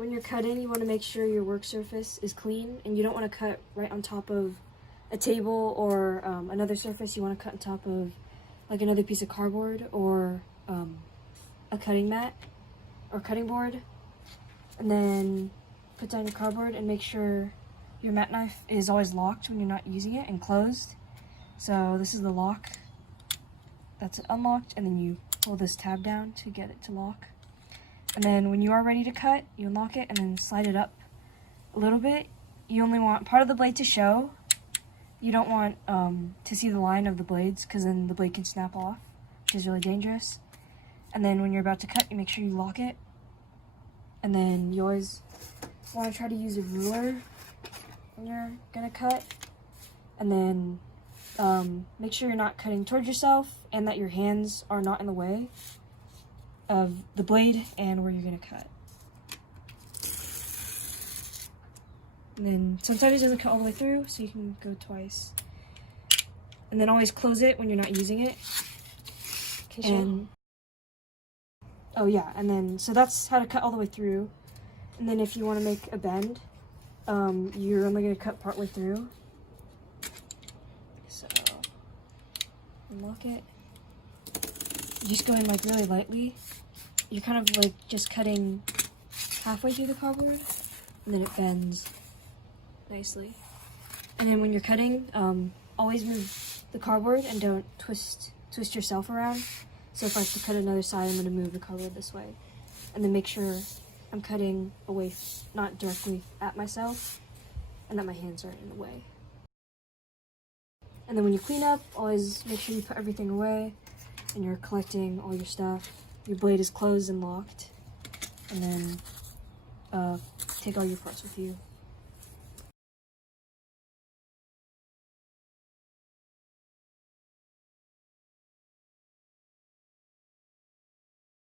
when you're cutting, you want to make sure your work surface is clean, and you don't want to cut right on top of a table or another surface. You want to cut on top of like another piece of cardboard or a cutting mat or cutting board. And then put down your cardboard and make sure your mat knife is always locked when you're not using it and closed. So this is the lock. That's unlocked, and then you pull this tab down to get it to lock. And then when you are ready to cut, you unlock it and then slide it up a little bit. You only want part of the blade to show. You don't want to see the line of the blades, because then the blade can snap off, which is really dangerous. And then when you're about to cut, you make sure you lock it. And then you always want to try to use a ruler when you're gonna cut. And then make sure you're not cutting towards yourself and that your hands are not in the way of the blade and where you're gonna cut. And then sometimes it doesn't cut all the way through, so you can go twice. And then always close it when you're not using it. And oh yeah, and then so that's how to cut all the way through. And then if you want to make a bend, you're only going to cut partway through. So unlock it. You just go in like really lightly. You're kind of like just cutting halfway through the cardboard, and then it bends nicely. And then when you're cutting, always move the cardboard and don't twist yourself around. So if I have to cut another side, I'm going to move the cardboard this way. And then make sure I'm cutting away, not directly at myself, and that my hands aren't in the way. And then when you clean up, always make sure you put everything away and you're collecting all your stuff. Your blade is closed and locked. And then take all your parts with you.